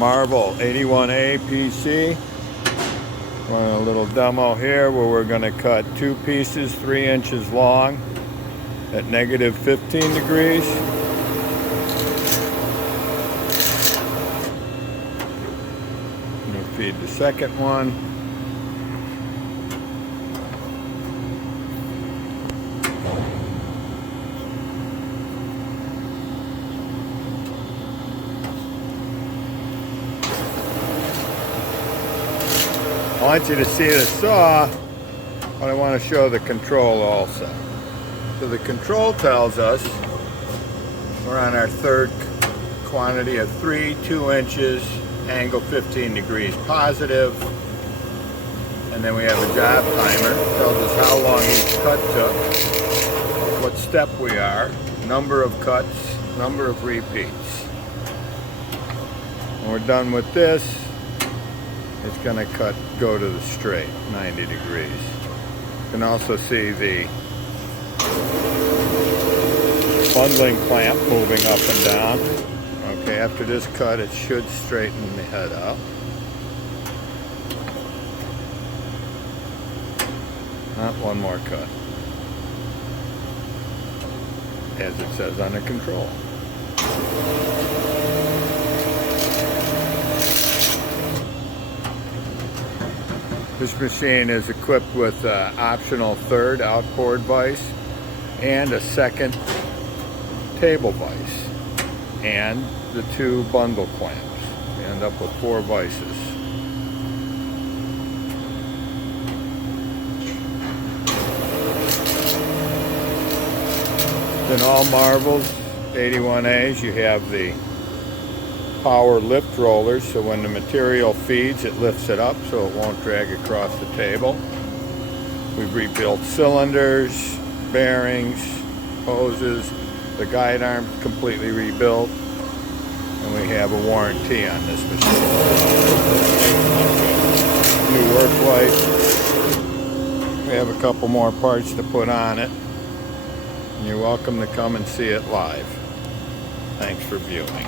Marvel 81A11PC. Running a little demo here where we're going to cut two pieces 3 inches long at negative 15 degrees. I'm going to feed the second one. I want you to see the saw, but I want to show the control also. So the control tells us we're on our third quantity of 2 inches, angle 15 degrees positive, and then we have a job timer. It tells us how long each cut took, what step we are, number of cuts, number of repeats. When we're done with this, it's going to go to the straight, 90 degrees. You can also see the bundling clamp moving up and down. Okay, after this cut, it should straighten the head out. One more cut, as it says on the control. This machine is equipped with an optional third outboard vise and a second table vise and the 2 bundle clamps. You end up with 4 vises. In all Marvels 81As, you have the power lift rollers, so when the material feeds, it lifts it up so it won't drag across the table. We've rebuilt cylinders, bearings, hoses, the guide arm completely rebuilt, and we have a warranty on this machine. New work light. We have a couple more parts to put on it. And you're welcome to come and see it live. Thanks for viewing.